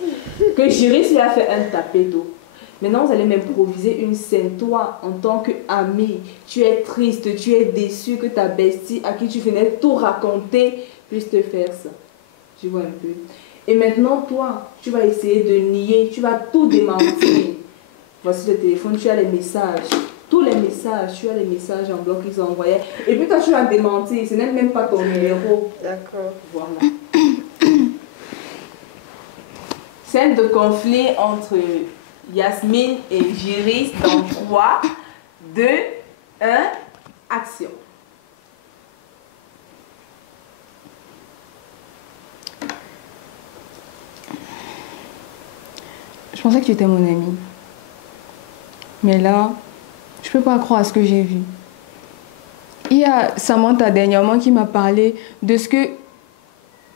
Que Jiris lui a fait un tapé d'eau. Maintenant, vous allez m'improviser une scène. Toi, en tant qu'ami, tu es triste, tu es déçu que ta bestie, à qui tu venais tout raconter, puisse te faire ça. Tu vois un peu. Et maintenant, toi, tu vas essayer de nier, tu vas tout démentir. Voici le téléphone, tu as les messages. Tous les messages, tu as les messages en bloc qu'ils ont envoyés. Et puis quand tu vas démentir, ce n'est même pas ton numéro. D'accord. Voilà. Scène de conflit entre Yasmine et Jiris dans 3, 2, 1, action. pensais que tu étais mon ami. Mais là, je peux pas croire à ce que j'ai vu. Il y a Samantha dernièrement qui m'a parlé de ce que...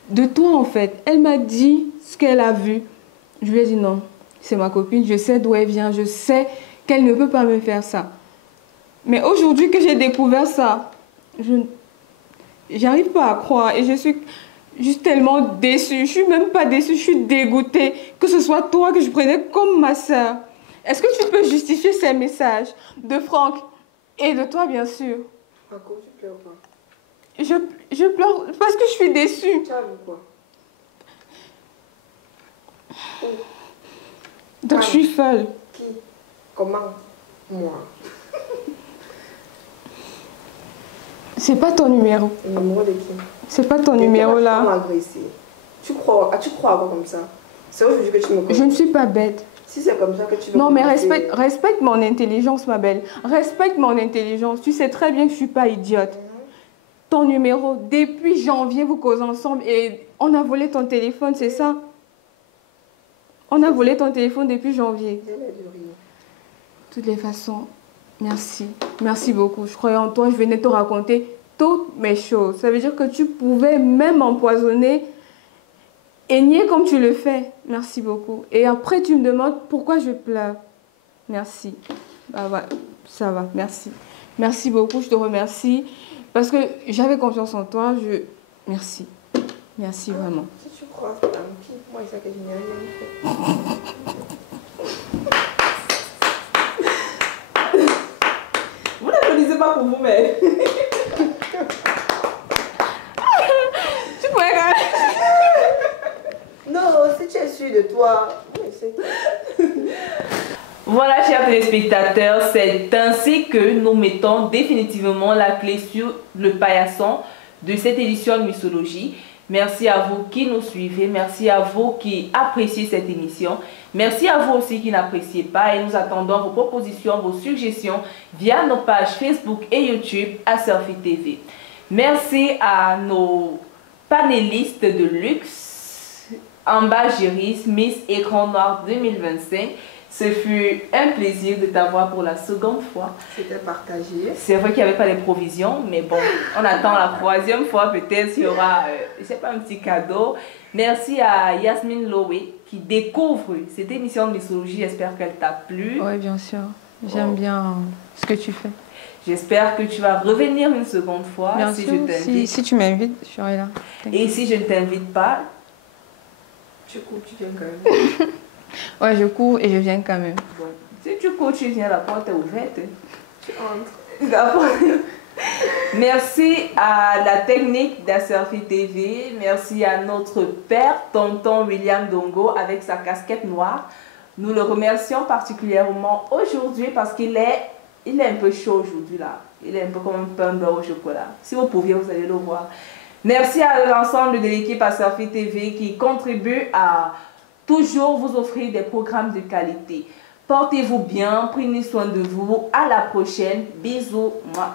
de toi en fait. Elle m'a dit ce qu'elle a vu. Je lui ai dit non, c'est ma copine, je sais d'où elle vient, je sais qu'elle ne peut pas me faire ça. Mais aujourd'hui que j'ai découvert ça, j'arrive pas à croire et je suis juste tellement déçue. Je suis même pas déçue, je suis dégoûtée que ce soit toi que je prenais comme ma soeur. Est-ce que tu peux justifier ces messages de Franck et de toi bien sûr? Encore, tu pleures pas. Je pleure parce que je suis déçue. Tu as vu quoi? Donc je suis folle. Qui? Comment? Moi. C'est pas ton numéro. Le numéro de qui? C'est pas ton numéro là. Tu crois à quoi comme ça? C'est aujourd'hui que tu me connais. Je ne suis pas bête. Si c'est comme ça que tu veux... Non mais respecte mon intelligence ma belle. Respecte mon intelligence. Tu sais très bien que je suis pas idiote. Ton numéro, depuis janvier vous causez ensemble et on a volé ton téléphone, c'est ça? On a volé ton téléphone depuis janvier. De toutes les façons, merci. Merci beaucoup. Je croyais en toi, je venais te raconter toutes mes choses. Ça veut dire que tu pouvais même empoisonner et nier comme tu le fais. Merci beaucoup. Et après, tu me demandes pourquoi je pleure. Merci. Ah ouais, ça va, merci. Merci beaucoup, je te remercie. Parce que j'avais confiance en toi. Merci. Merci vraiment. Si tu crois, c'est un qui? Moi, il sait que je n'ai rien fait. Vous n'applaudissez pas pour vous, mais... Tu pourrais quand même... Non, si tu es sûr de toi, oui, c'est tout. Voilà, chers téléspectateurs, c'est ainsi que nous mettons définitivement la clé sur le paillasson de cette édition de Mixologie. Merci à vous qui nous suivez, merci à vous qui appréciez cette émission, merci à vous aussi qui n'appréciez pas et nous attendons vos propositions, vos suggestions via nos pages Facebook et YouTube à Selfie TV. Merci à nos panélistes de luxe, Amba Giris, Miss Écran Noir 2025. Ce fut un plaisir de t'avoir pour la seconde fois. C'était partagé. C'est vrai qu'il n'y avait pas les provisions, mais bon, on attend la troisième fois. Peut-être qu'il y aura, je sais pas, un petit cadeau. Merci à Yasmine Lowe qui découvre cette émission de mixologie. J'espère qu'elle t'a plu. Oui, bien sûr. J'aime bien ce que tu fais. J'espère que tu vas revenir une seconde fois. Bien si sûr, je t'invite. si tu m'invites, je serai là. Et si je ne t'invite pas, tu cours, tu viens quand même. Ouais, je cours et je viens quand même. Bon. Si tu cours, tu viens, la porte est ouverte. Tu entres. D'accord. Merci à la technique d'Aselfie TV. Merci à notre père, tonton William Dongo, avec sa casquette noire. Nous le remercions particulièrement aujourd'hui parce qu'il est un peu chaud aujourd'hui là. Il est un peu comme un pain beurre au chocolat. Si vous pouviez, vous allez le voir. Merci à l'ensemble de l'équipe Aselfie TV qui contribue à toujours vous offrir des programmes de qualité. Portez-vous bien, prenez soin de vous. À la prochaine. Bisous. Moi.